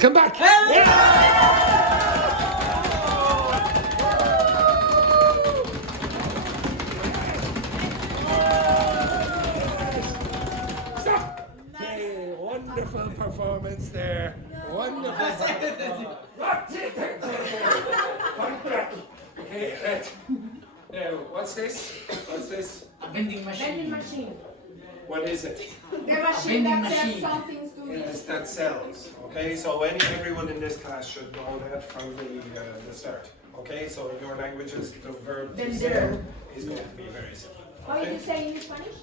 Come back. Stop. Okay, wonderful performance there. Wonderful. Come back. Okay, right. Now, what's this? What's this? A vending machine. Vending machine. What is it? The machine vending that sells machine. something to Yes, that sells. Okay, so everyone in this class should know that from the start. Okay, so in your languages, the verb to sell is going to be very simple. How do you say in Spanish?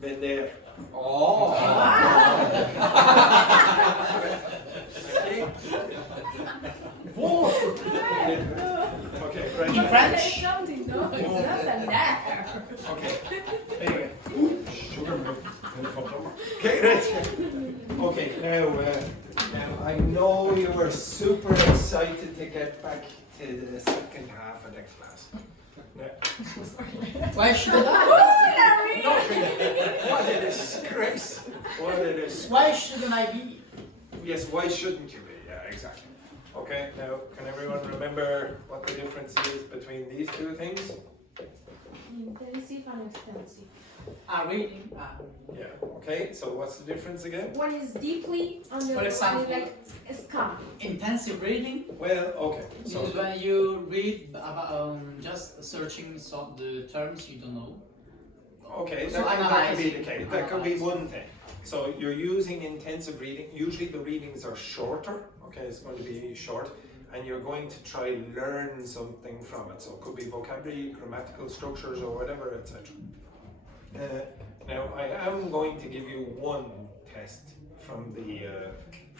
Vender. Oh. Okay. Okay, In French. French. Something, no, it's not that. Okay. Anyway. Sugar milk. Okay, right. Okay, now I know you are super excited to get back to the second half of the class. Now, Why should what a disgrace! What a disgrace! Why shouldn't I be? Yes, why shouldn't you be? Yeah, exactly. Okay, now can everyone remember what the difference is between these two things? Intensive and extensive. Reading. Yeah, okay, so what's the difference again? One is deeply and the For other example, one is like a scam. Intensive reading Well, okay, is so when you read about just searching some the terms you don't know. okay, So that could be the analyzing. case. That could be one thing. So you're using intensive reading. Usually the readings are shorter. Okay, it's going to be short, and you're going to try learn something from it. So it could be vocabulary, grammatical structures, or whatever, etc. Now I am going to give you one test from the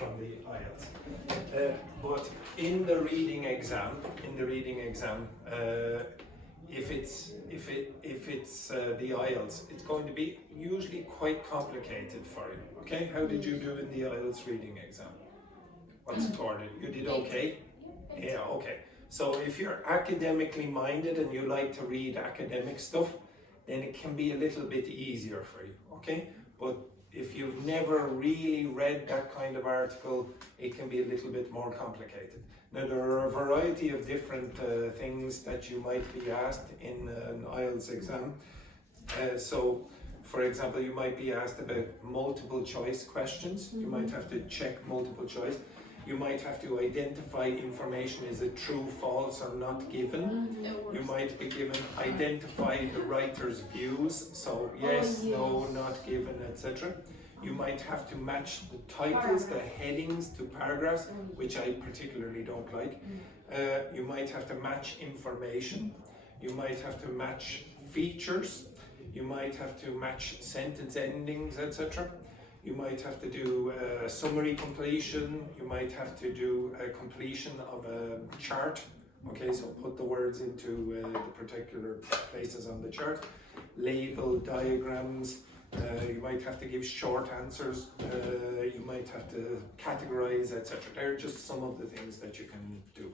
IELTS, but in the reading exam, if it's the IELTS, it's going to be usually quite complicated for you. Okay, how did you do in the IELTS reading exam? What score did you? Did okay? Yeah, okay. So if you're academically minded and you like to read academic stuff, then it can be a little bit easier for you, okay? But if you've never really read that kind of article, it can be a little bit more complicated. Now, there are a variety of different things that you might be asked in an IELTS exam. So, for example, you might be asked about multiple choice questions. You might have to check multiple choice. You might have to identify information, is it true, false, or not given. You might be given identify the writer's views, so yes, no, not given, etc. You might have to match the titles, the headings to paragraphs, which I particularly don't like. You might have to match information. You might have to match features. You might have to match sentence endings, etc. You might have to do a summary completion. You might have to do a completion of a chart. Okay, so put the words into the particular places on the chart. Label diagrams. You might have to give short answers. You might have to categorize, etc. They're just some of the things that you can do.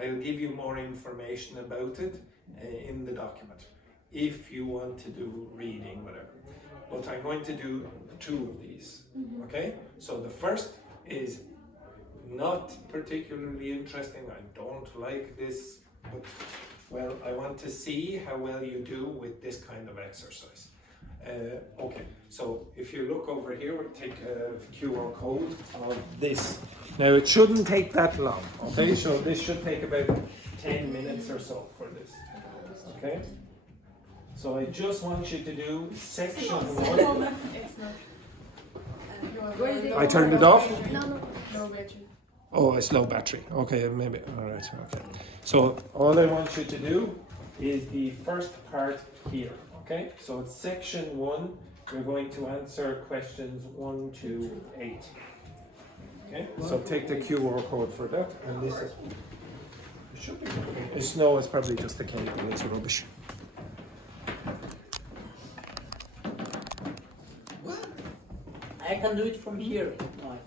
I'll give you more information about it in the document if you want to do reading, whatever. But I'm going to do two of these, okay? So the first is not particularly interesting. I don't like this, but well, I want to see how well you do with this kind of exercise. Okay, so if you look over here, we'll take a QR code of this. Now it shouldn't take that long, okay? So this should take about 10 minutes or so for this, okay? So I just want you to do section 1. I turned it off? No battery. Oh, it's low battery. Okay, maybe. All right, okay. So all I want you to do is the first part here, okay? So it's section 1. You're going to answer questions 1 to 8. Okay, so take the QR code for that. And this is... It should be okay. It's probably just the cable. It's rubbish. I can do it from here. No, I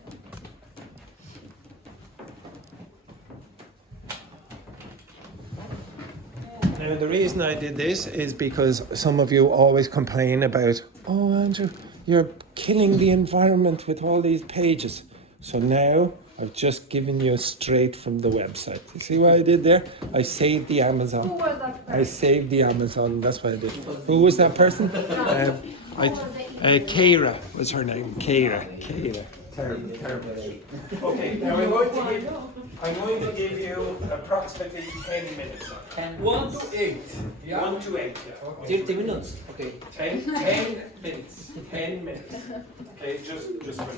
can't. Now the reason I did this is because some of you always complain about, oh Andrew, you're killing the environment with all these pages. So now I've just given you straight from the website. You see what I did there? I saved the Who Amazon. was that I person? saved the Amazon. That's what I did. Who was that person? Keira was her name. Keira. Terrible, terrible name. Okay, now I'm going to give you approximately 10 minutes. 1 to 8. Yeah. 1 to 8. Yeah. 30 minutes. Okay. 10 minutes. 10 minutes. Okay, just for this part.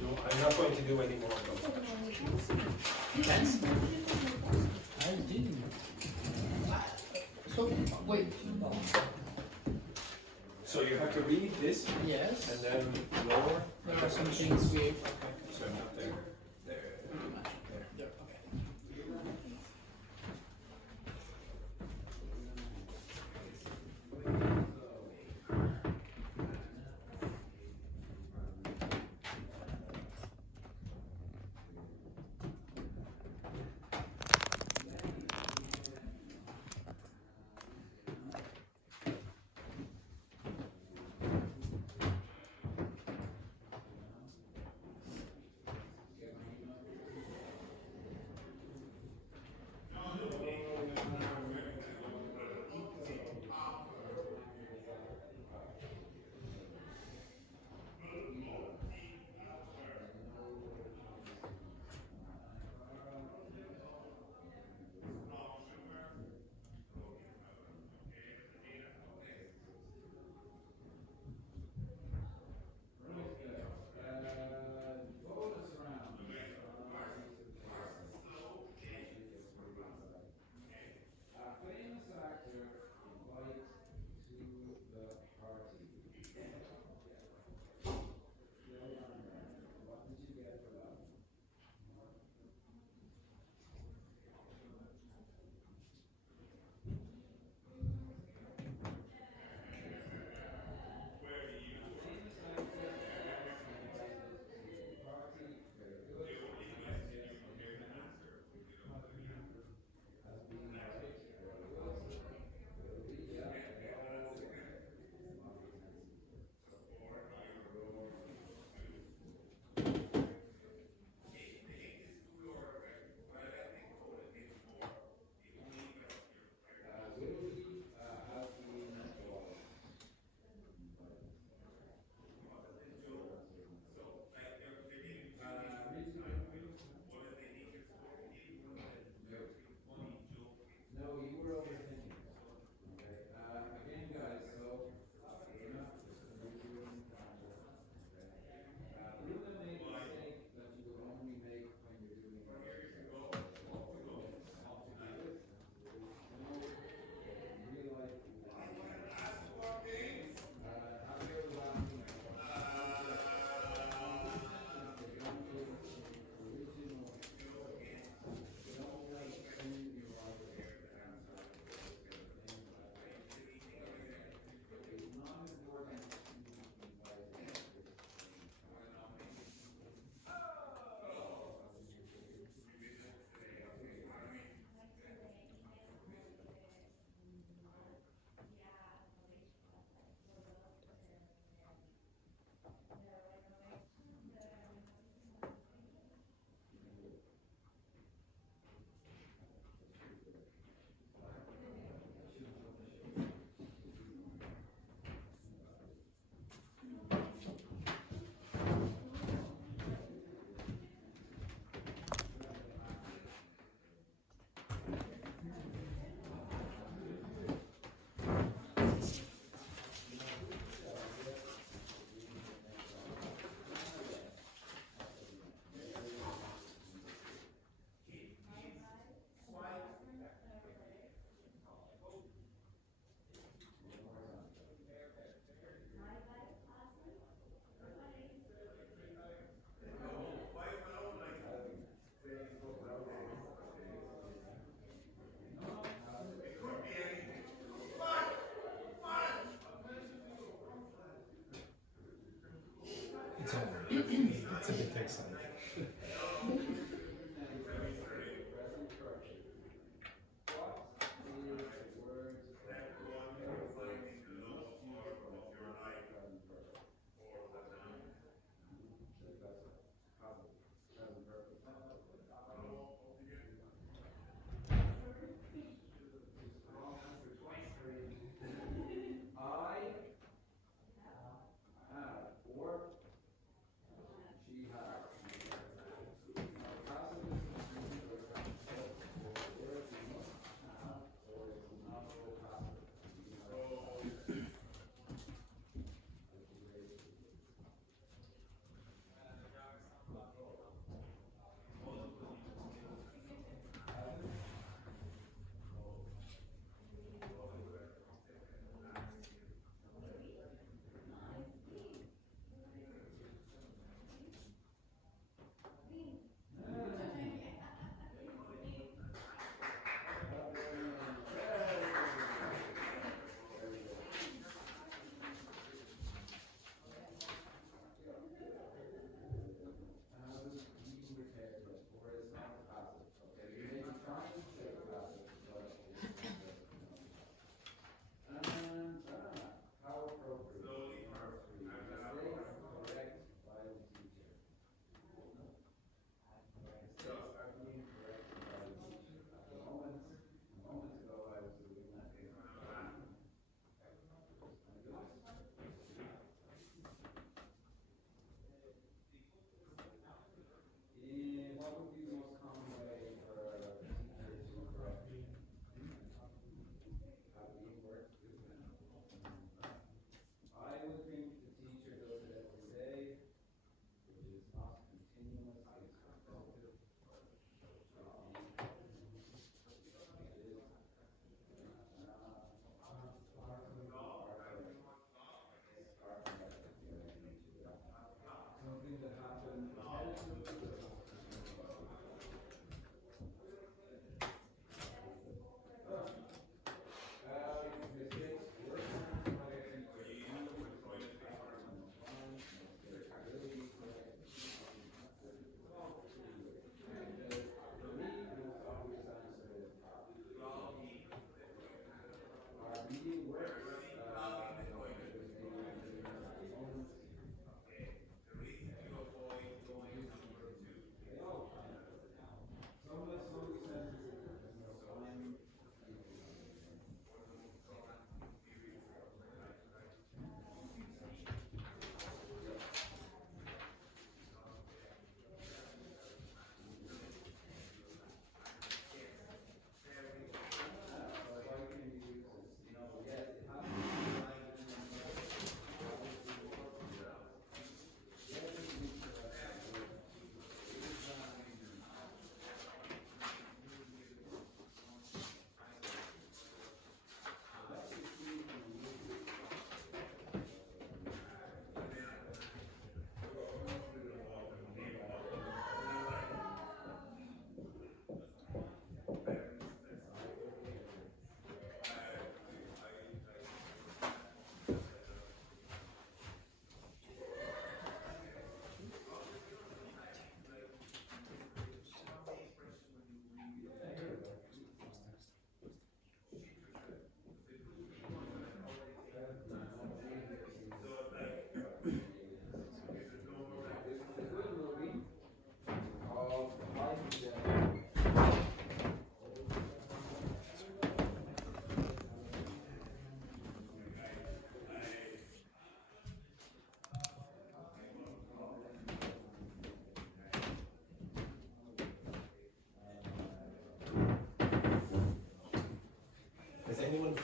No, I'm not going to do any more of those. Tens? I didn't. So, wait. So you have to read this Yes. and then lower. There are some things we. Okay. So not there. There. There, okay.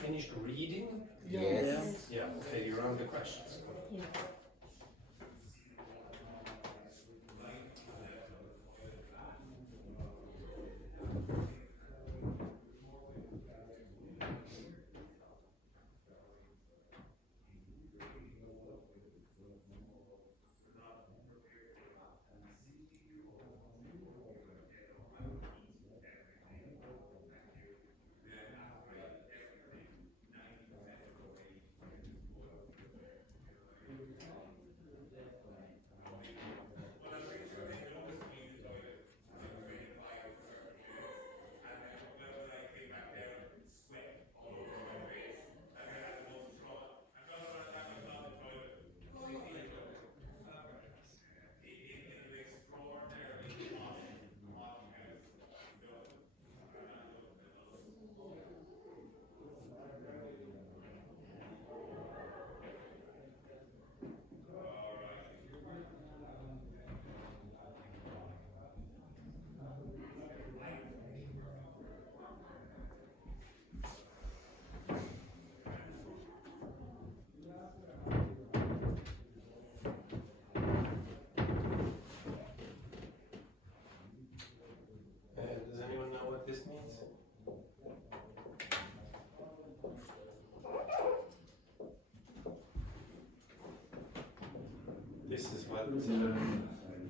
finished reading? Yes. Yeah, okay, you're on the questions. Yeah. Does anyone know what this means?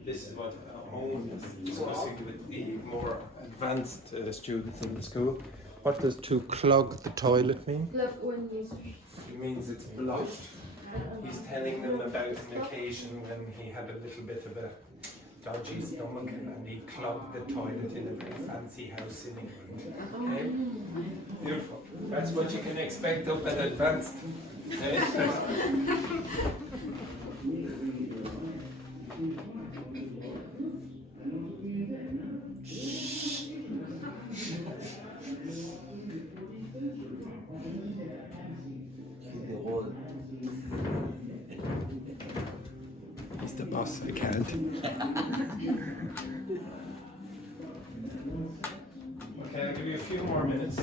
This is what Owen is discussing with the more advanced students in the school. What does to clog the toilet mean? Look when you. It means it's blocked. He's telling them about an occasion when he had a little bit of a dodgy stomach and he clogged the toilet in a very fancy house in England. Okay? Beautiful. That's what you can expect up at advanced. Okay? He's the boss, I can't. Okay, I'll give you a few more minutes.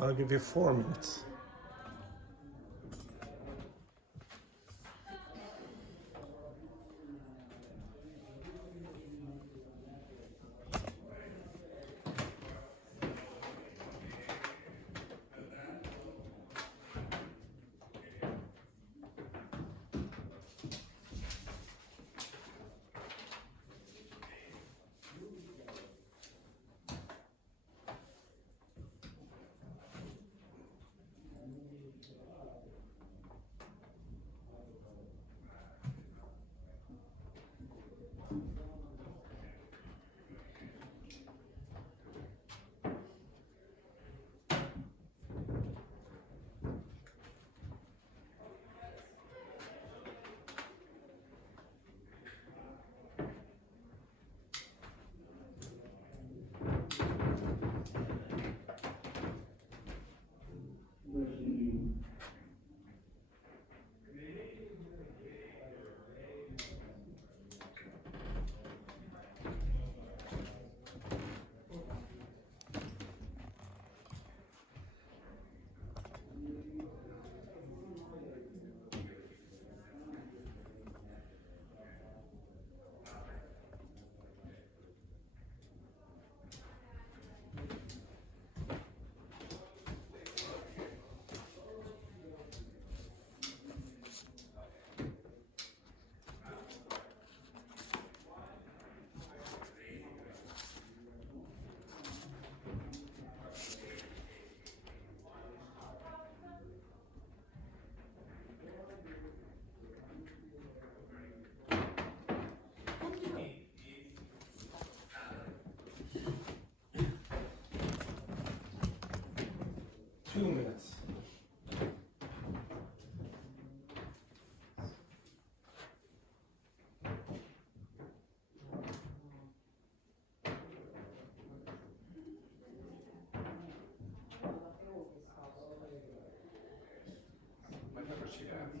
I'll give you 4 minutes. 2 minutes. Whenever she asks.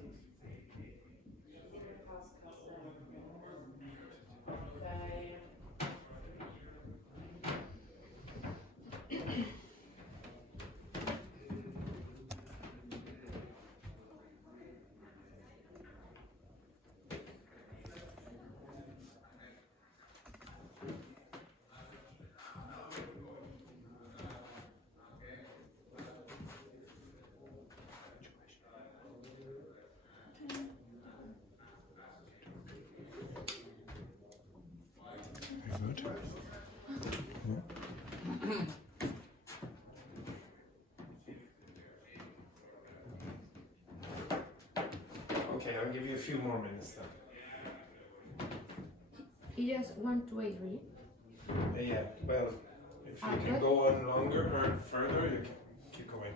Very good. Okay, I'll give you a few more minutes then. Yes, 1 to 8, really. Yeah, well, if you Ah, can good. go on longer or further, you can keep going.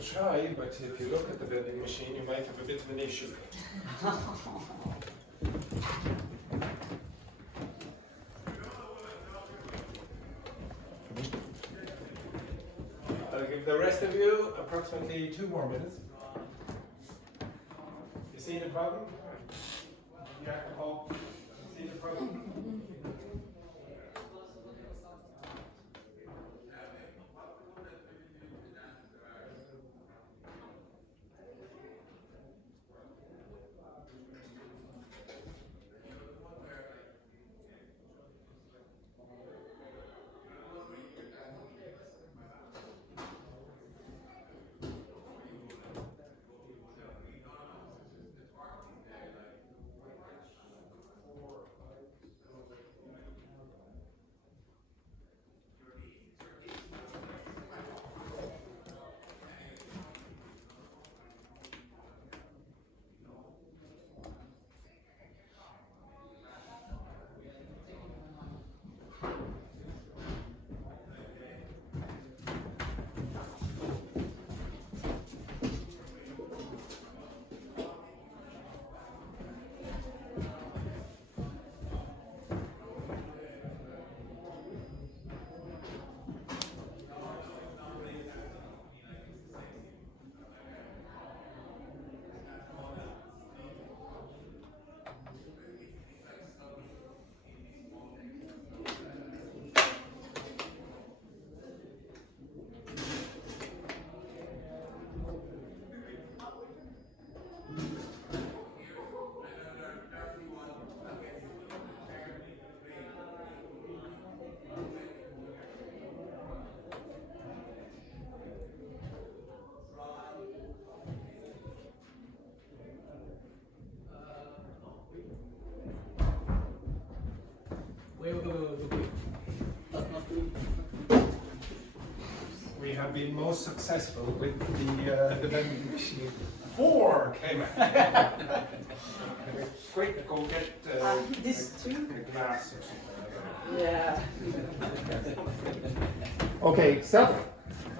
could try, but if you look at the vending machine, you might have a bit of an issue. I'll give the rest of you approximately 2 more minutes. You see the problem? Jacopo, see the problem? We have been most successful with the vending machine. 4 came out. Quick, go get this too? a glass or something. Yeah. Okay, stop.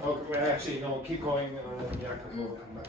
Okay, well, actually, no, keep going. Jacob will come back.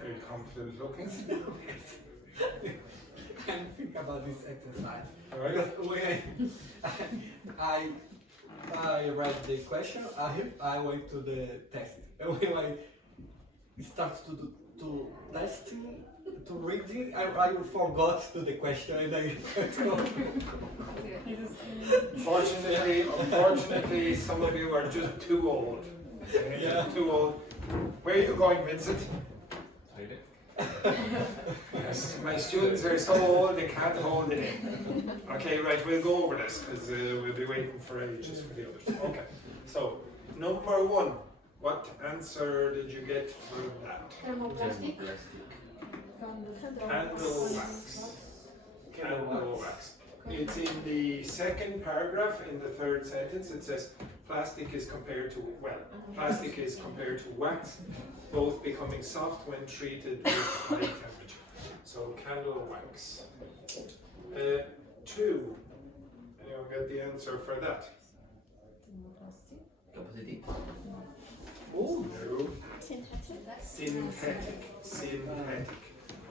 Very confident looking. Can't think about this exercise. Alright. Because when I read the question, I went to the test. And when I start to testing, to reading, I forgot to the question and I Unfortunately, some of you are just too old. Okay? Yeah. Too old. Where are you going, Vincent? Yes, my students are so old they can't hold it in. Okay, right, we'll go over this because we'll be waiting for ages for the others. Okay, so number 1, what answer did you get from that? Thermoplastic. Candle wax. Candle wax. It's in the second paragraph in the third sentence. It says plastic is compared to, plastic is compared to wax, both becoming soft when treated with high temperature. So candle wax. 2. Anyone get the answer for that? Oh no. Synthetic.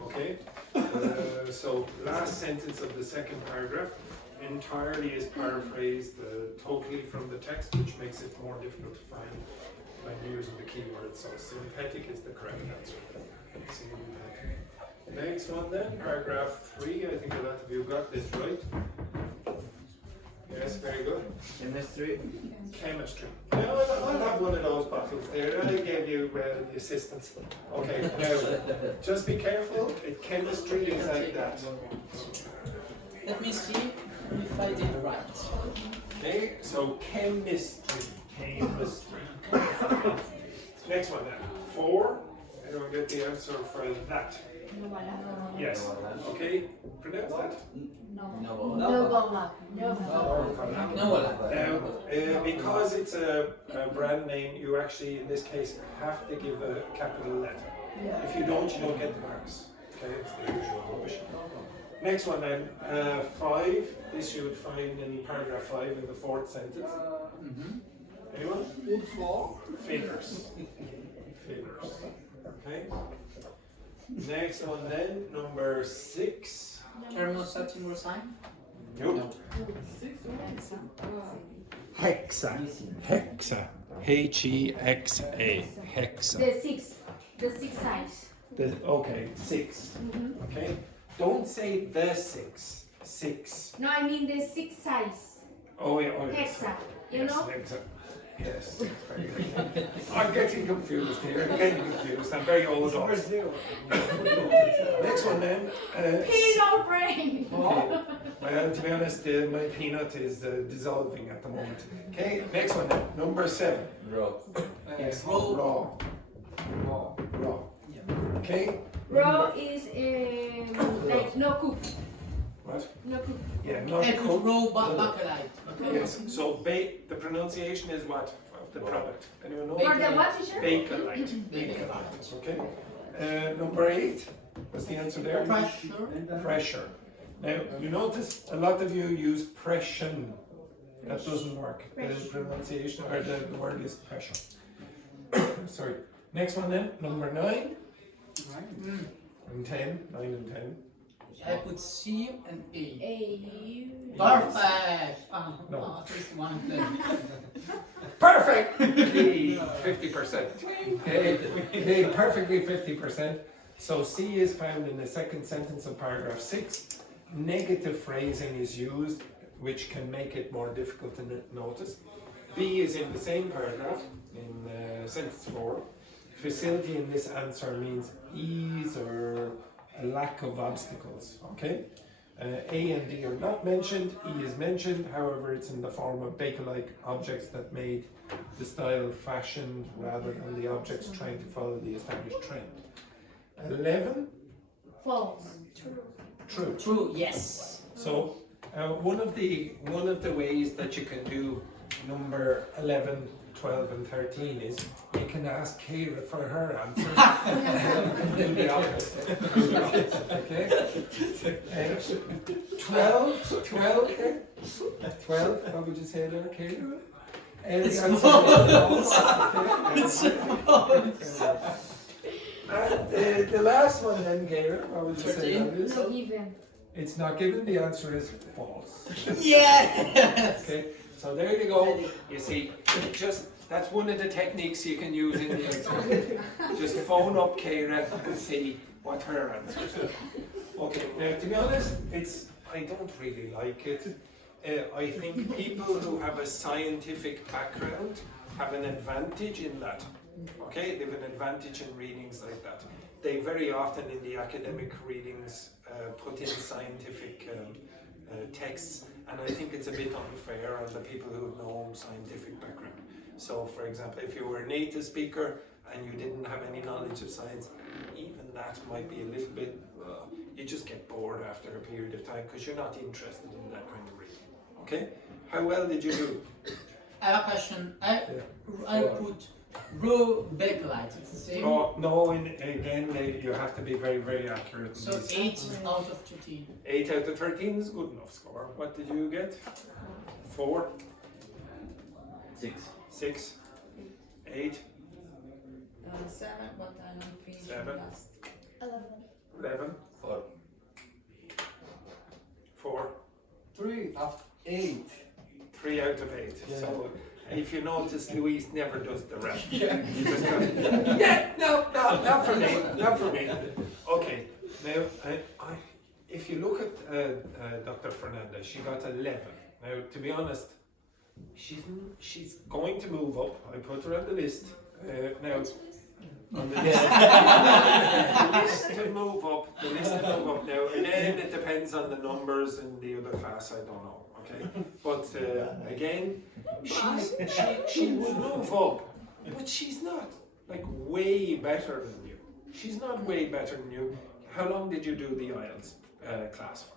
Okay. So last sentence of the second paragraph entirely is paraphrased totally from the text, which makes it more difficult to find when using the keyword. So synthetic is the correct answer. Synthetic. Next one then, paragraph 3. I think a lot of you got this right. Yes, very good. Chemistry. Chemistry. Yeah, I'll have one of those bottles there. I gave you the assistance. Okay, now just be careful. Chemistry is like that. Let me see if I did right. Okay, so chemistry. Next one then. 4. Anyone get the answer for that? No bala. Yes. Okay, pronounce that. No. No. Bala. No. Now, because it's a brand name, you actually, in this case, have to give a capital letter. If you don't get the marks. Okay, it's the usual rubbish. Next one then, 5. This you would find in paragraph 5 in the 4th sentence. Anyone? Wood floor. Figures. Okay. Next one then, number 6. Terminal setting or sign? Nope. Hexa. Hexa. H-E-X-A. Hexa. The six size. Okay, 6. Okay. Don't say the 6. 6. No, I mean the six size. Oh yeah. Oh, yes. Hexa. You Yes, know? Hexa. Yes. Very good. I'm getting confused here. I'm very old. Brazil. Next one then. Peanut brain. Well, to be honest, my peanut is dissolving at the moment. Okay, next one then. Number 7. Raw. Yes. Raw. Okay. Raw is like no cook. What? No cook. Yeah, not And cooked. raw bakelite. Okay. Yes. So the pronunciation is what of the product? Anyone know? For the what teacher? Bakelite. Bakelite. Okay. Number 8. What's the answer there? Pressure. Pressure. Now you notice a lot of you use pression. That doesn't work. The pronunciation or the word is pressure. Sorry. Next one then. Number 9 and 10. 9 and 10. I put C and A. A. Perfect. No. At least one of them. Perfect! 50%. Okay, perfectly 50%. So C is found in the second sentence of paragraph 6. Negative phrasing is used, which can make it more difficult to notice. B is in the same paragraph, in sentence 4. Facility in this answer means ease or a lack of obstacles, okay? A and D are not mentioned, E is mentioned, however it's in the form of bakelite objects that made the style fashioned rather than the objects trying to follow the established trend. 11, False. true. True. Yes. So one of the ways that you can do number 11, 12 and 13 is you can ask Kira for her answer. Do the opposite. Okay? 12 there? 12, what would you say there, Kira? The answer is false. And the last one then, Kira, what would you say that is? No given. It's not given, the answer is false. Yes. Okay, so there you go. You see, that's one of the techniques you can use in the exam. Just phone up Kira and see what her answer is. Okay, now to be honest, I don't really like it. I think people who have a scientific background have an advantage in that. Okay, they have an advantage in readings like that. They very often in the academic readings put in scientific texts, and I think it's a bit unfair on the people who have no scientific background. So, for example, if you were a native speaker and you didn't have any knowledge of science, even that might be a little bit, you just get bored after a period of time because you're not interested in that kind of reading. Okay? How well did you do? I have a question. I put raw bakelite. It's the same. No, you have to be very, very accurate. So 8 out of 13. 8 out of 13 is good enough score. What did you get? 4? 6. 6? 8? 7, but I don't finish 7. last. 11? 4. 4? 3 of 8. 3 out of 8. Yeah. So if you notice, Luis never does the rest. Yeah. He just goes, yeah, no, not for me, not for me. Okay, now, if you look at Dr. Fernandez, she got 11. Now, to be honest, she's going to move up. I put her on the list. Now, on the list. The list to move up now, and then it depends on the numbers in the other class, I don't know. okay? But again, she will move up, but she's not like way better than you. She's not way better than you. How long did you do the IELTS class for?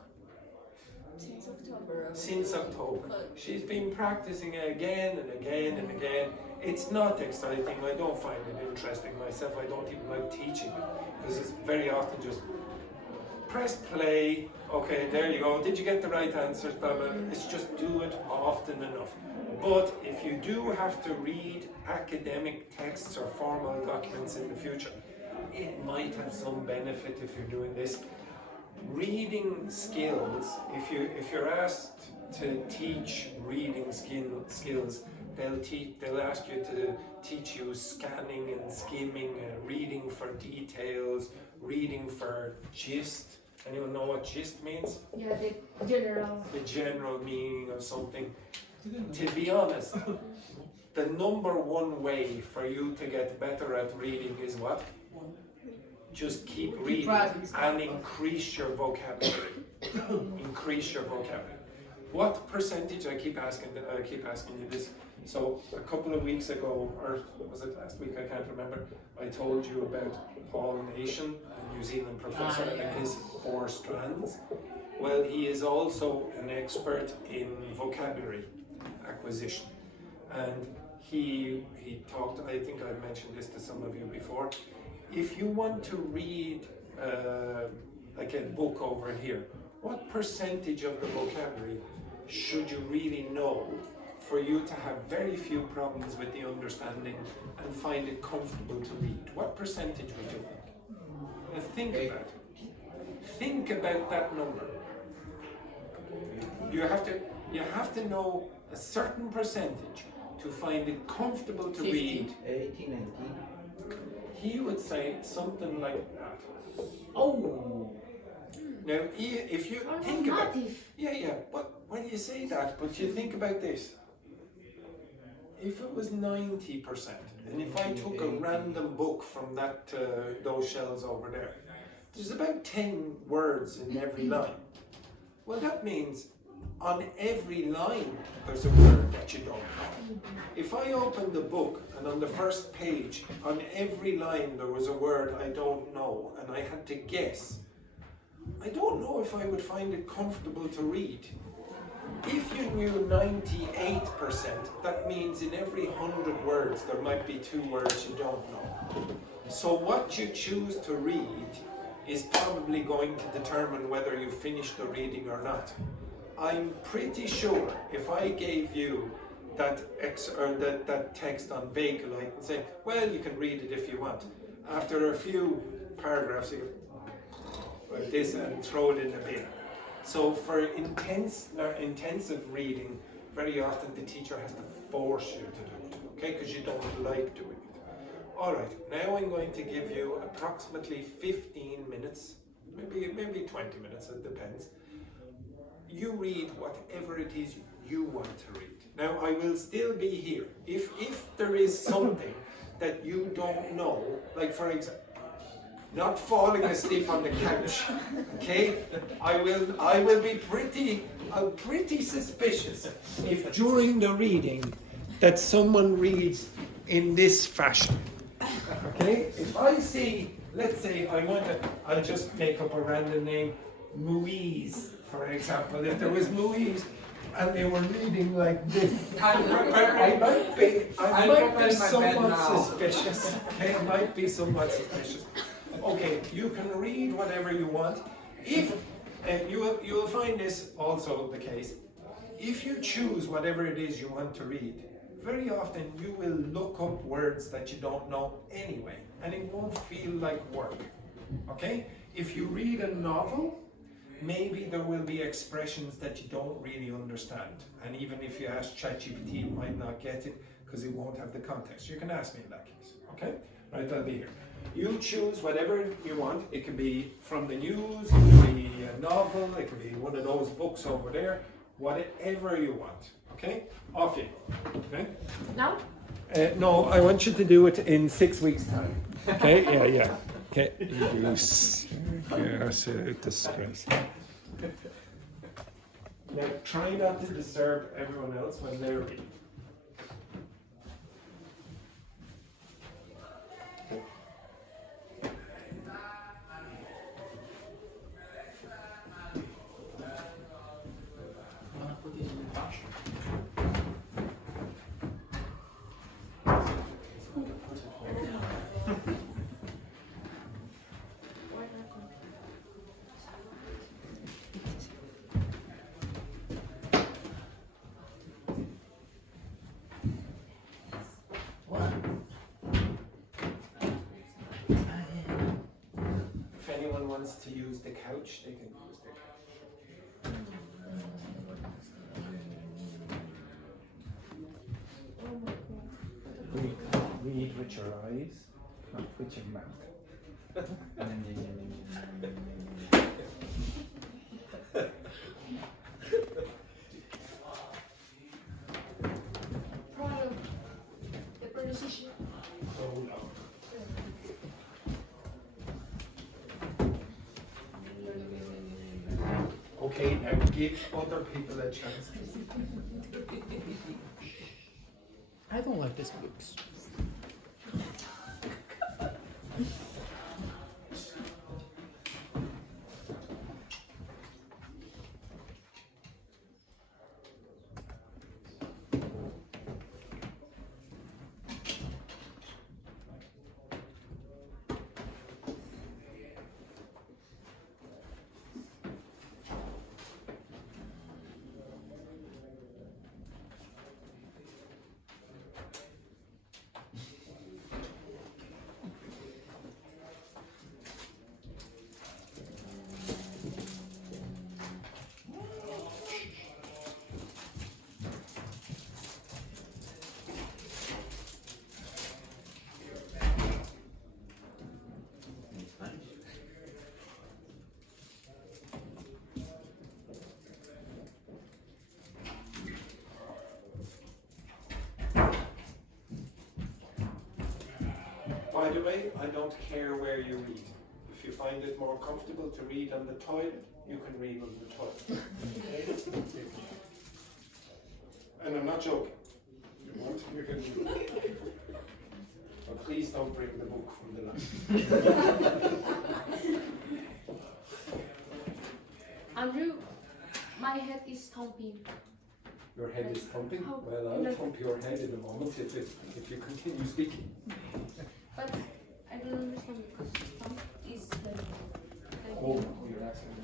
Since October. Since October. She's been practicing again and again and again. It's not exciting. I don't find it interesting myself. I don't even like teaching it because it's very often just press play. Okay, there you go. Did you get the right answers? Blah, blah. It's just do it often enough. But if you do have to read academic texts or formal documents in the future, it might have some benefit if you're doing this. Reading skills, if you're asked to teach reading skills, they'll ask you to teach you scanning and skimming, reading for details, reading for gist. Anyone know what gist means? Yeah, the general. The general meaning of something. To be honest, the number one way for you to get better at reading is what? Just keep reading and increase your vocabulary. Increase your vocabulary. What percentage? I keep asking you this. So a couple of weeks ago, or was it last week? I can't remember. I told you about Paul Nation, a New Zealand professor, and his 4 strands. Well, he is also an expert in vocabulary acquisition, and he talked. I think I mentioned this to some of you before. If you want to read like a book over here, what percentage of the vocabulary should you really know for you to have very few problems with the understanding and find it comfortable to read? What percentage would you think? Now think about it. Think about that number. You have to know a certain percentage to find it comfortable to 50. read. 18, 19. He would say something like that. Oh! Now, if you Almost think about native. yeah, but when you say that, but you think about this. If it was 90%, and if I took a random book from that those shelves over there, there's about 10 words in every line. Well, that means on every line there's a word that you don't know. If I opened the book and on the first page, on every line there was a word I don't know and I had to guess, I don't know if I would find it comfortable to read. If you knew 98%, that means in every 100 words there might be 2 words you don't know. So what you choose to read is probably going to determine whether you finish the reading or not. I'm pretty sure if I gave you that text on Bakelite and say, well, you can read it if you want. After a few paragraphs, you go like this and throw it in the bin. So for intensive reading, very often the teacher has to force you to do it, okay? Because you don't like doing it. All right, now I'm going to give you approximately 15 minutes, maybe 20 minutes, it depends. You read whatever it is you want to read. Now, I will still be here. If there is something that you don't know, like for example, not falling asleep on the couch, okay? I will be pretty suspicious if during the reading that someone reads in this fashion. Okay? If I see, let's say I'll just make up a random name, Louise, for example. If there was Louise and they were reading like this, I might be somewhat suspicious. Okay, I might be somewhat suspicious. Okay, you can read whatever you want. If you will find this also the case. If you choose whatever it is you want to read, very often you will look up words that you don't know anyway, and it won't feel like work. Okay? If you read a novel, maybe there will be expressions that you don't really understand, and even if you ask ChatGPT, it might not get it because it won't have the context. You can ask me in that case. Okay? Right, I'll be here. You choose whatever you want. It could be from the news, it could be a novel, it could be one of those books over there, whatever you want. Okay? Off you. Okay? Now? No, I want you to do it in 6 weeks' time. Okay? Yeah. Okay. Yes, disgrace. Now try not to disturb everyone else when they're reading. I'm gonna put it in the trash. What? If anyone wants to use the couch, they can use the couch. Read with your eyes, not with your mouth. Problem. The pronunciation. So long. Okay, now give other people a chance. I don't like these books. By the way, I don't care where you read. If you find it more comfortable to read on the toilet, you can read on the toilet. And I'm not joking. You want, you can do it. But please don't bring the book from the library. Andrew, my head is thumping. Your head is thumping? How- Well, I'll thump your head in a moment if you continue speaking. But I don't understand because thump is the Oh, you're asking me.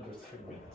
another 3 minutes.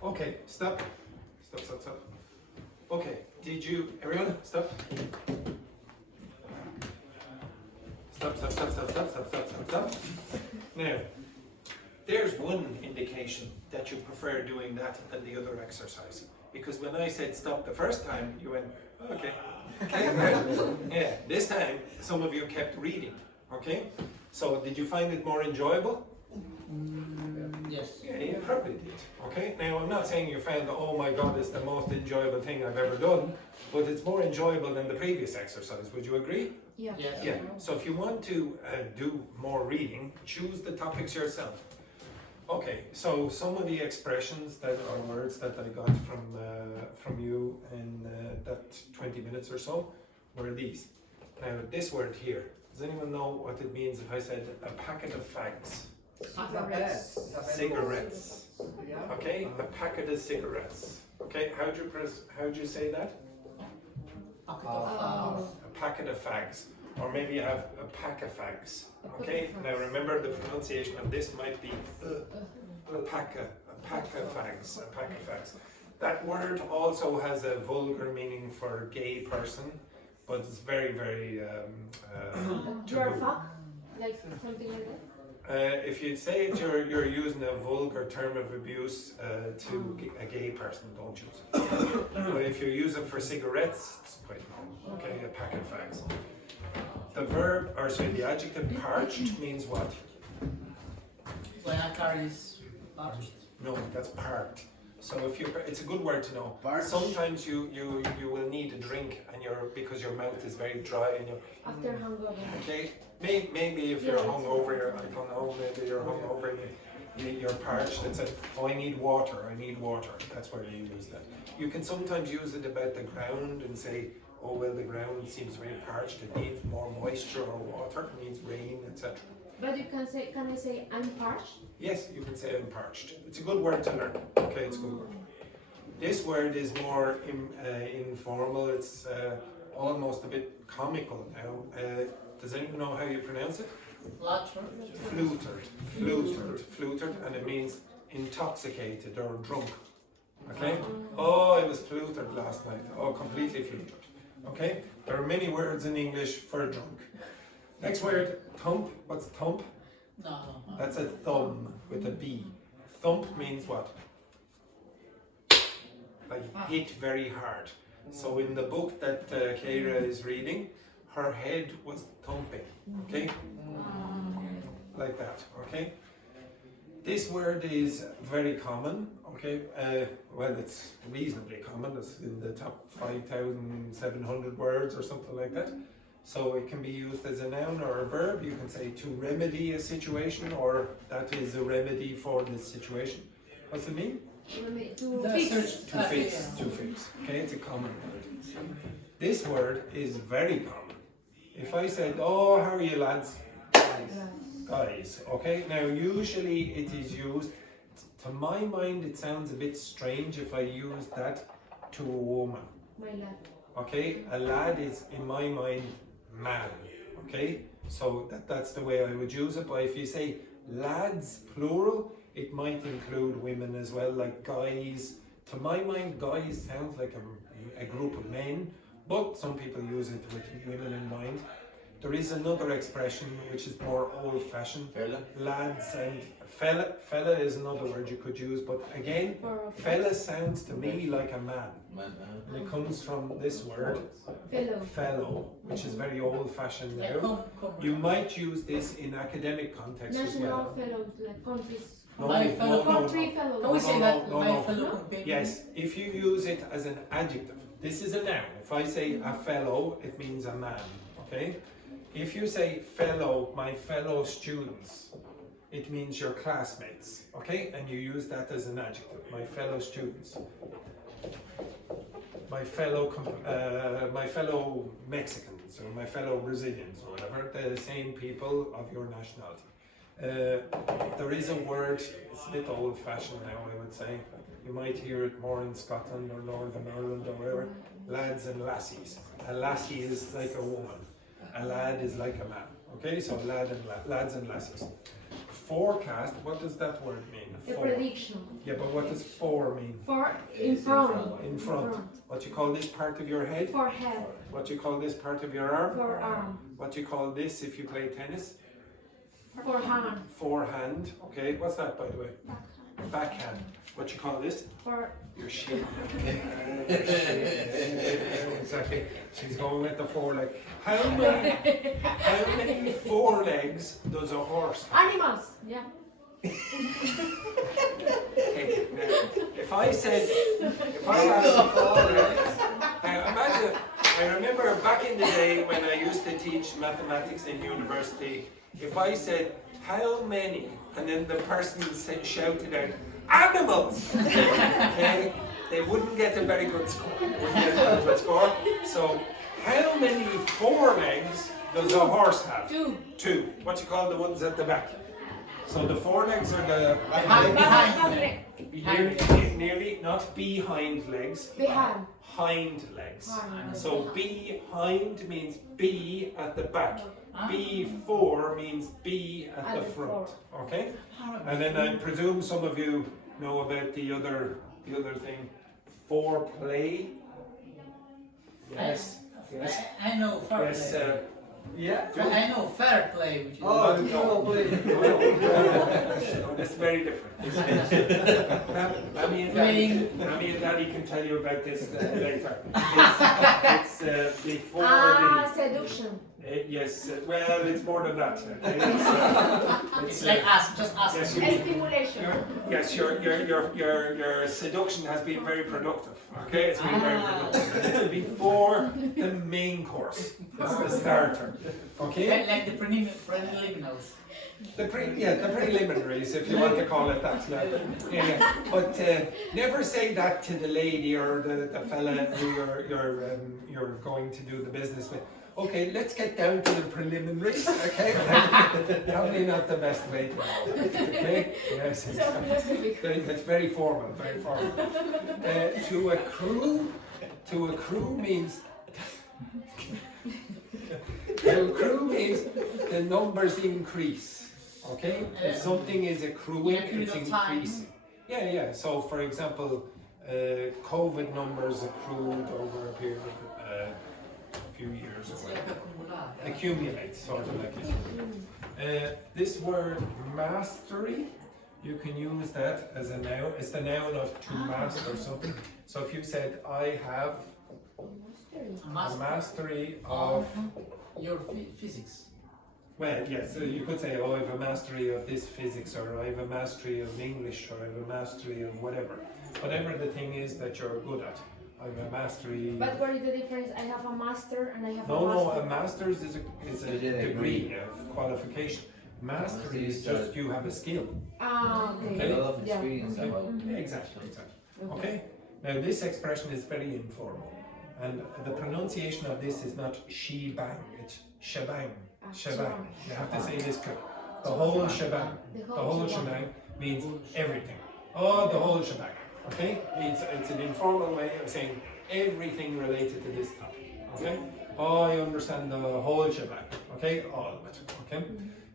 Okay, stop. Stop, stop, stop. Okay, did you, everyone, stop. Stop, stop, stop, stop, stop, stop, stop, stop, stop. Now, there's one indication that you prefer doing that than the other exercise. Because when I said stop the first time, you went, okay. Okay, right. Yeah, this time, some of you kept reading, okay? So, did you find it more enjoyable? Yes. Yeah, you probably did. Okay, now I'm not saying you found, oh my god, it's the most enjoyable thing I've ever done, but it's more enjoyable than the previous exercise. Would you agree? Yeah. Yes. Yeah. So if you want to do more reading, choose the topics yourself. Okay, so some of the expressions that are words that I got from you in that 20 minutes or so were these. Now this word here, does anyone know what it means if I said a packet of fags? Cigarettes. Yeah. Okay, a packet of cigarettes. Okay, how'd you say that? A packet of fags. Or maybe you have a pack of fags. Okay, now remember the pronunciation of this might be a pack of fags, a pack of fags. That word also has a vulgar meaning for gay person, but it's very, very You're taboo. fuck? Like something like that? If you say it, you're using a vulgar term of abuse to a gay person, don't use it. But if you use it for cigarettes, it's quite normal. Okay, a pack of fags. The verb, or sorry, the adjective parched means what? When a car is parched. No, that's part. So if you, it's a good word to know. Parch. Sometimes you will need a drink and because your mouth is very dry and you're After hangover. okay. Maybe if you're hungover, I don't know. Maybe you're hungover and you're parched and said, "Oh, I need water. I need water." That's where you use that. You can sometimes use it about the ground and say, "Oh well, the ground seems very parched. It needs more moisture or water. It needs rain, etc." But you can say, can I say I'm parched? Yes, you can say I'm parched. It's a good word to learn. Okay, it's a good word. This word is more informal. It's almost a bit comical now. Does anyone know how you pronounce it? Flutered, and it means intoxicated or drunk. Okay? Oh, I was flutered last night. Oh, completely flutered. Okay? There are many words in English for drunk. Next word, thump. What's thump? No. That's a thumb with a B. Thump means what? Like hit very hard. So in the book that Keira is reading, her head was thumping. Okay? Like that. Okay? This word is very common. Okay? Well, it's reasonably common. It's in the top 5,700 words or something like that. So it can be used as a noun or a verb. You can say to remedy a situation, or that is a remedy for this situation. What's it mean? To fix. To fix. Okay, it's a common word. This word is very common. If I said, "Oh, how are you lads?" Guys. Okay, now usually it is used, to my mind it sounds a bit strange if I use that to a woman. My lad. Okay, a lad is in my mind man. Okay, so that's the way I would use it. But if you say lads plural, it might include women as well, like guys. To my mind, guys sounds like a group of men, but some people use it with women in mind. There is another expression which is more old-fashioned. Fella. Lads and fella. Fella is another word you could use, but again, fella sounds to me like a man. And it comes from this word, fellow, which is very old-fashioned now. You might use this in academic context as National well. fellows, like countries. Country fellows. Can we say that? My fellow companion? Yes, if you use it as an adjective, this is a noun. If I say a fellow, it means a man, okay? If you say fellow, my fellow students, it means your classmates, okay? And you use that as an adjective, my fellow students. My fellow Mexicans, or my fellow Brazilians, or whatever, the same people of your nationality. There is a word, it's a bit old-fashioned now, I would say. You might hear it more in Scotland or Northern Ireland or wherever. Lads and lassies. A lassie is like a woman. A lad is like a man. Okay, so lads and lassies. Forecast, what does that word mean? A prediction. Yeah, but what does for mean? For in front. In front. What you call this part of your head? Forehead. What you call this part of your arm? Forearm. What you call this if you play tennis? Forehand. Forehand. Okay, what's that by the way? Backhand. What you call this? For Your shin. Exactly. She's going with the foreleg. How many forelegs does a horse have? animals. Yeah. Okay, now, if I had forelegs, now imagine, I remember back in the day when I used to teach mathematics in university, if I said, how many, and then the person shouted out, animals! Okay, they wouldn't get a very good score. So, how many forelegs does a horse have? Two. What you call the ones at the back? So the forelegs are the nearly not behind legs. Behind. Hind legs. Hind. So behind means be at the back. Before means be at the front. Okay? And then I presume some of you know about the other thing. Foreplay. Yes. Yes. I know fair Yes. play. Yeah. I know fair play, which is Oh, play. No, that's very different. Mommy and Daddy can tell you about this later. It's before Seduction. Yes, well, it's more than that. Okay? It's like ask, just ask. Yes, Stimulation. Yes, your seduction has been very productive. Okay, it's been very productive. And it's before the main course. It's the starter. Okay, Like the preliminals. the preliminaries, if you want to call it that. Yeah. But never say that to the lady or the fella who you're going to do the business with. Okay, let's get down to the preliminaries. Okay, probably not the best way to go. Okay, yes, Self-specific. it's very formal, very formal. To accrue means the numbers increase. Okay, if something is accruing, it's increasing. Yeah. So, for example, COVID numbers accrued over a period of a few years or whatever. Accumulate, sort of like it. This word mastery, you can use that as a noun. It's the noun of to master something. So if you said, I have a mastery of, your physics. well, yes, so you could say, oh, I have a mastery of this physics, or I have a mastery of English, or I have a mastery of whatever. Whatever the thing is that you're good at. I have a mastery. But what is the difference? I have a master and I have a No, master. a master's is a degree of qualification. Mastery is just you have a skill. Ah, okay. A lot of Yeah. experience about Exactly. Okay. Now this expression is very informal, and the pronunciation of this is not shebang. It's shebang. Shebang. You have to say this quick. The whole shebang. The whole shebang means everything. Oh, the whole shebang. Okay? It's an informal way of saying everything related to this topic. Okay? Oh, I understand the whole shebang. Okay? All of it. Okay?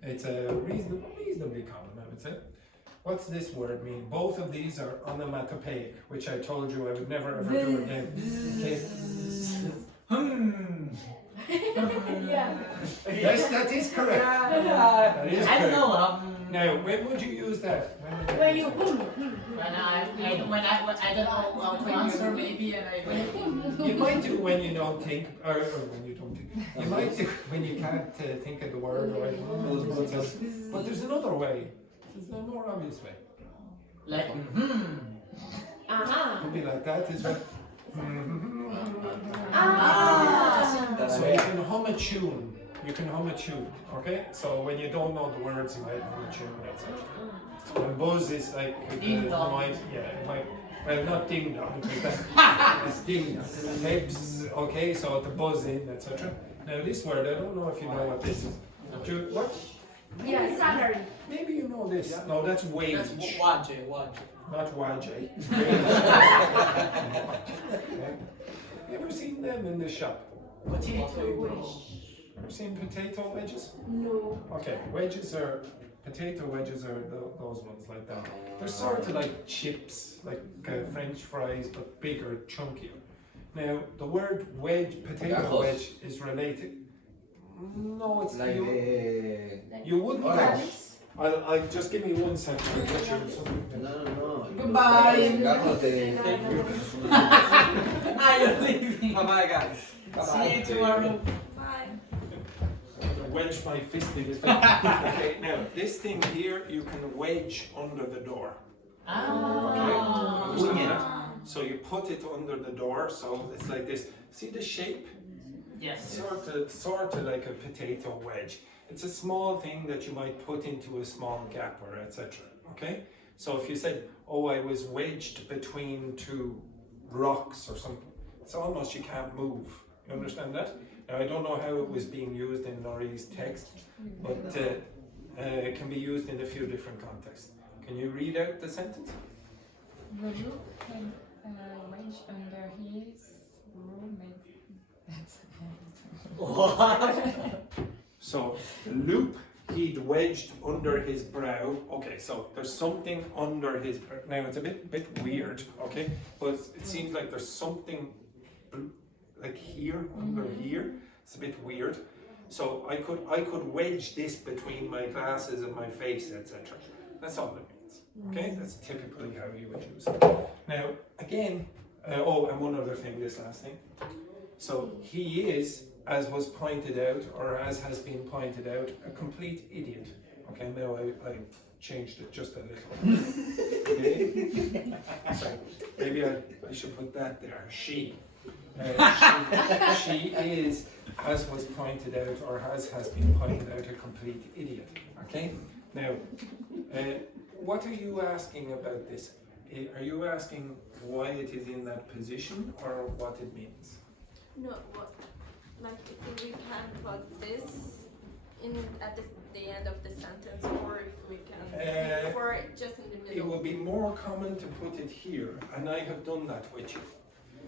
It's a reasonably common, I would say. What's this word mean? Both of these are onomatopoeic, which I told you I would never ever do again. Okay? Yeah. Yes, that is correct. That is I don't correct. know. Now, when would you use that? When you When I don't know how to answer, maybe, and You might do when you don't think, or when you don't think. You might do when you can't think of the word, or but there's another way. There's no more obvious way. like Aha. Could be like that as well. Ah. So you can hum a tune. You can hum a tune, okay? So when you don't know the words, you might hum a tune. That's it. And buzz is like Ding dong. it might. Well, not ding dong, because that's ding dong. Okay, bzz, okay, so the buzz in, etc. Now this word, I don't know if you know what this is. What? Yeah, salary. Maybe you know this. No, that's wage. that's waje. Not wage. You ever seen them in the shop? Ever seen potato wedges? No. Okay, potato wedges are those ones like that. They're sort of like chips, like French fries, but bigger, chunkier. Now, the word potato Gajos. wedge is related. No, it's like you wouldn't. orange. I'll just give me 1 second. I'll get you something. No. Goodbye. Gajos de. I'm leaving. Bye bye, guys. See you tomorrow. Bye. Wedge my fist in his face. Okay, now this thing here you can wedge under the door. Understand that? So you put it under the door, so it's like this. See the shape? Yes. Sort of like a potato wedge. It's a small thing that you might put into a small gap or etc. Okay? So if you said, oh, I was wedged between two rocks or something, it's almost you can't move. You understand that? Now, I don't know how it was being used in Norie's text, but it can be used in a few different contexts. Can you read out the sentence? The loop can wedge under his roommate. So, the loop he'd wedged under his brow. Okay, so there's something under his brow. Now, it's a bit weird, okay? But it seems like there's something like here, under here. It's a bit weird. So I could wedge this between my glasses and my face, etc. That's all it means. Okay, that's typically how you would use it. Now, again, and one other thing, this last thing. So he is as was pointed out, or as has been pointed out, a complete idiot. Okay, now I changed it just a little. Okay? So maybe I should put that there. She is, as was pointed out, or as has been pointed out, a complete idiot. Okay? Now, what are you asking about this? Are you asking why it is in that position, or what it means? No, what? Like if we can put this in at the end of the sentence, or if we can, or just in the middle. It would be more common to put it here, and I have done that with you.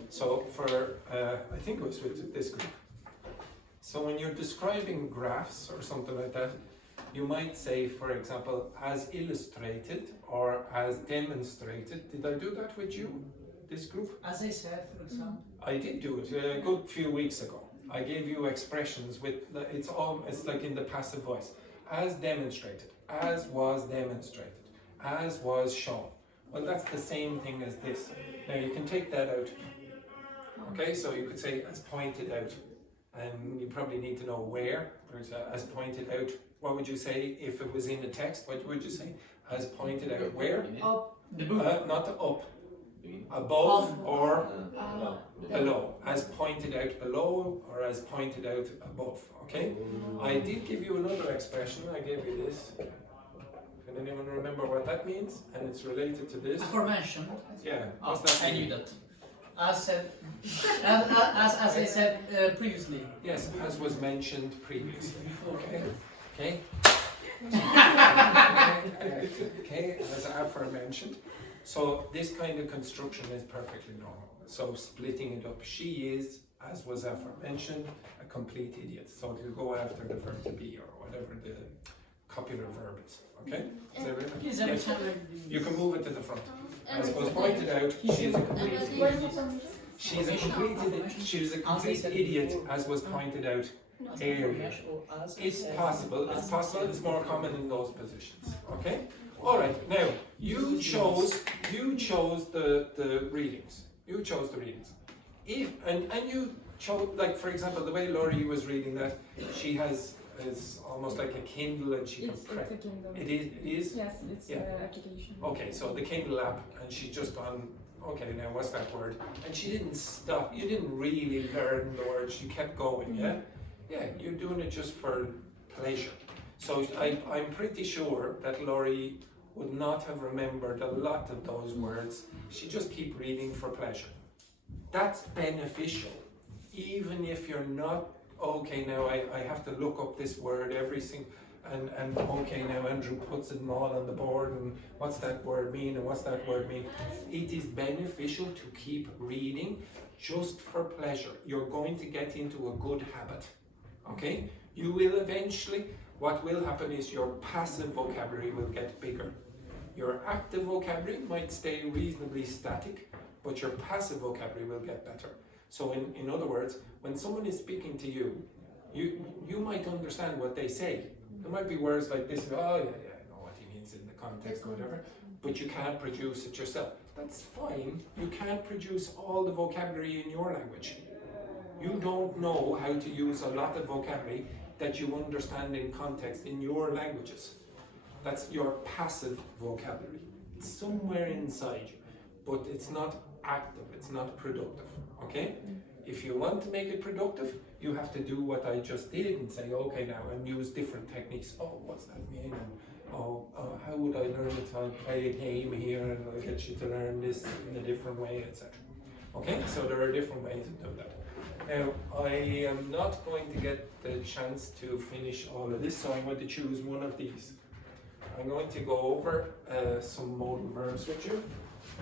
So for, I think it was with this group. So when you're describing graphs or something like that, you might say, for example, as illustrated or as demonstrated. Did I do that with you, this group? As I said, for example. I did do it a good few weeks ago. I gave you expressions with, it's like in the passive voice. As demonstrated, as was demonstrated, as was shown. Well, that's the same thing as this. Now you can take that out. Okay, so you could say as pointed out, and you probably need to know where. As pointed out, what would you say if it was in the text? What would you say? As pointed out where? Up the book. Not up. Above or below. As pointed out below or as pointed out above. Okay? I did give you another expression. I gave you this. Can anyone remember what that means? And it's related to this. Aforementioned. Yeah. Oh, What's that I mean? knew that. As said, as I said previously. Yes, as was mentioned previously. Okay. Okay. Okay, as aforementioned. So this kind of construction is perfectly normal. So splitting it up, she is, as was aforementioned, a complete idiot. So it'll go after the verb to be or whatever the copular verb is. Okay? Is that right? Please, Yes. You can move it to the front. As was pointed out, she is a complete idiot. She's a complete idiot, as was pointed out earlier. It's possible, it's more common in those positions. Okay? Alright, now you chose the readings. You chose the readings. And you chose, like for example, the way Laurie was reading that, she has it's almost like a Kindle and she can It's press. a Kindle. It is? Yes, it's Yeah. an application. Okay, so the Kindle app, and she's just gone, okay, now what's that word? And she didn't stop, you didn't really learn the words, you kept going, yeah? Yeah, you're doing it just for pleasure. So I'm pretty sure that Laurie would not have remembered a lot of those words. She just keep reading for pleasure. That's beneficial, even if you're not, okay, now I have to look up this word every single, and okay, now Andrew puts it all on the board, and what's that word mean, and what's that word mean? It is beneficial to keep reading just for pleasure. You're going to get into a good habit, okay? You will eventually, what will happen is your passive vocabulary will get bigger. Your active vocabulary might stay reasonably static, but your passive vocabulary will get better. So in other words, when someone is speaking to you, you might understand what they say. There might be words like this, oh yeah, I know what he means in the context or whatever, but you can't produce it yourself. That's fine. You can't produce all the vocabulary in your language. You don't know how to use a lot of vocabulary that you understand in context in your languages. That's your passive vocabulary. It's somewhere inside you, but it's not active, it's not productive, okay? If you want to make it productive, you have to do what I just did and say, okay now, and use different techniques. Oh, what's that mean? And, how would I learn it? I'll play a game here and I'll get you to learn this in a different way, etc. Okay, so there are different ways of doing that. Now, I am not going to get the chance to finish all of this, so I'm going to choose one of these. I'm going to go over some modal verbs with you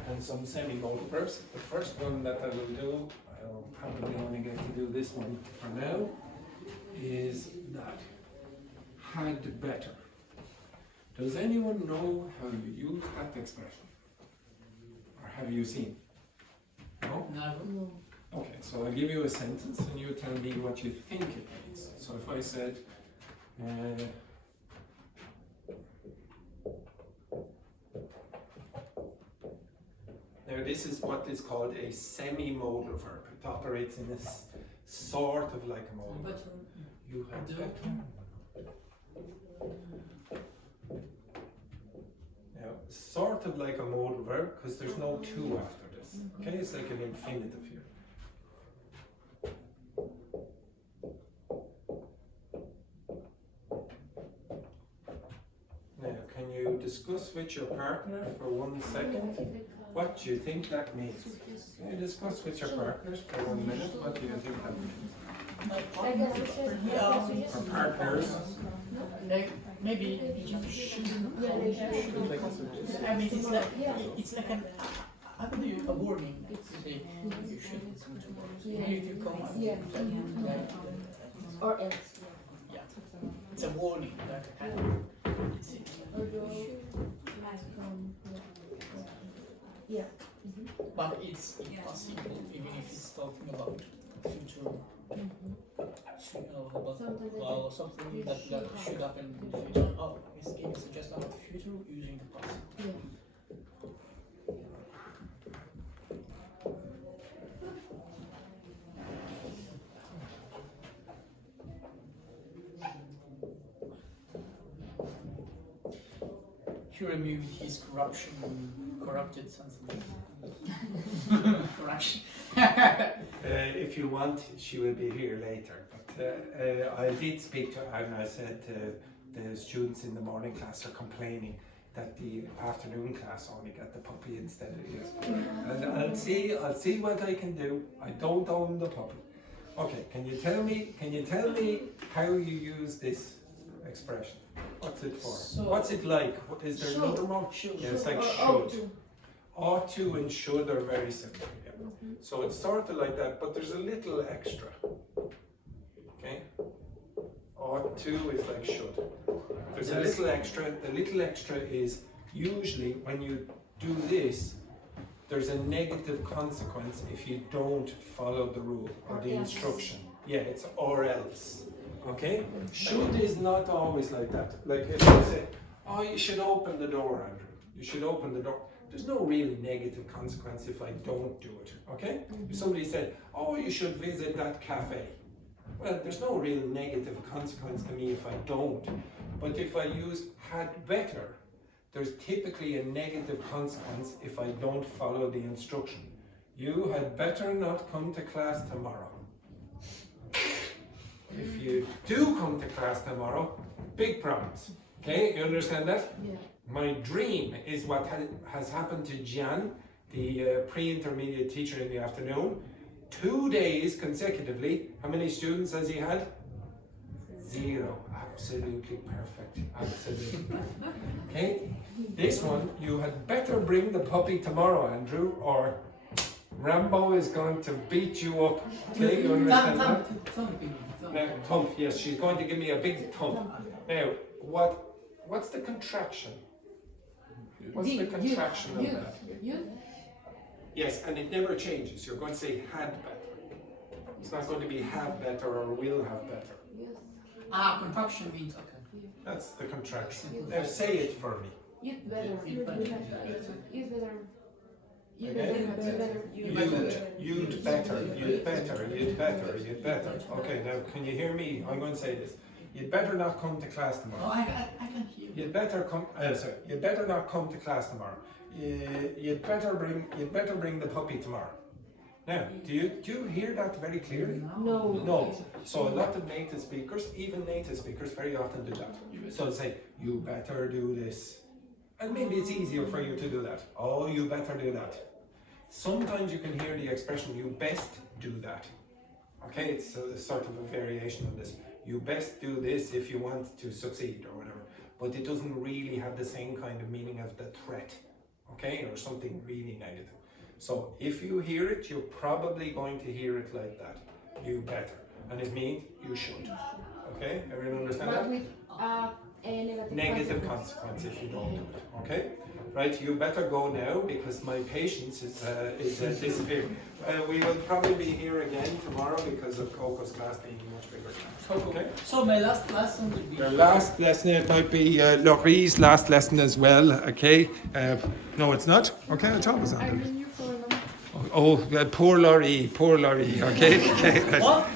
and some semi-modal verbs. The first one that I will do, I'll probably only get to do this one for now, is that. Had better. Does anyone know how you use that expression? Or have you seen? No? No. Okay, so I'll give you a sentence and you tell me what you think it means. So if I said, now this is what is called a semi-modal verb. It operates in sort of like a modal verb. But You had the- better. Now, sort of like a modal verb because there's no to after this. Okay, it's like an infinitive here. Now, can you discuss with your partner for 1 second what do you think that means? Can you discuss with your partners for 1 minute what do you think that means? my I guess it's partner, just Or partners? like maybe you shouldn't call it. I mean, it's like an a warning. Say you shouldn't come tomorrow. If you come, Yeah. Or else. yeah, it's a warning. Like it's Yeah. but it's impossible, even if it's talking about future. Well, something that should happen in the future. Oh, it's giving suggestion about the future using the past. Yeah. He removed his corrupted something. Corruption. If you want, she will be here later. But I did speak to her and I said the students in the morning class are complaining that the afternoon class only got the puppy instead of you. And I'll see what I can do. I don't own the puppy. Okay, can you tell me how you use this expression? What's it for? So- What's it like? Is there Should. another one? Should. Yeah, it's like Or should. Ought to and should are very similar. Yeah. So it's sort of like that, but there's a little extra. Okay? Ought to is like should. There's a little extra. The little extra is usually when you do this, there's a negative consequence if you don't follow the rule or the Yes. instruction. Yeah, it's or else. Okay? Should is not always like that. Like if you say, oh, you should open the door, Andrew. You should open the door. There's no real negative consequence if I don't do it. Okay? If somebody said, oh, you should visit that cafe. Well, there's no real negative consequence to me if I don't. But if I use had better, there's typically a negative consequence if I don't follow the instruction. You had better not come to class tomorrow. If you do come to class tomorrow, big problems. Okay, you understand that? Yeah. My dream is what has happened to Jan, the pre-intermediate teacher in the afternoon. 2 days consecutively. How many students has he had? 0. Absolutely perfect. Absolutely perfect. Okay? This one, you had better bring the puppy tomorrow, Andrew, or Rambo is going to beat you up. Okay, you understand that? Now, thump, yes, she's going to give me a big thump. Now, what's the contraction? What's the contraction of that? Yes, and it never changes. You're going to say had better. It's not going to be have better or will have better. Contraction means okay. That's the contraction. Now say it for me. You'd better. You'd better. You'd better. You'd Again? better. You'd better, you'd better, you'd better, you'd better. Okay, now can you hear me? I'm going to say this. You'd better not come to class Oh, tomorrow. I can hear. You'd better come. Sorry. You'd better not come to class tomorrow. You'd better bring the puppy tomorrow. Now, do you hear that very clearly? No. No. So a lot of native speakers, even native speakers, very often do that. So they say, you better do this. And maybe it's easier for you to do that. Oh, you better do that. Sometimes you can hear the expression, you best do that. Okay, it's a sort of a variation of this. You best do this if you want to succeed or whatever. But it doesn't really have the same kind of meaning of the threat. Okay, or something really negative. So if you hear it, you're probably going to hear it like that. You better. And it means you should. Okay, everyone understand But that? with a Negative consequence if you don't do it. Okay? Right, you better go now because my patience is disappearing. We will probably be here again tomorrow because of Coco's class being a much bigger class. Okay? So my last lesson will be. Your last lesson, it might be Laurie's last lesson as well, okay? No, it's not. Okay, I'll tell us I on knew for a long. Oh, poor Laurie, poor Laurie. Okay, okay. What?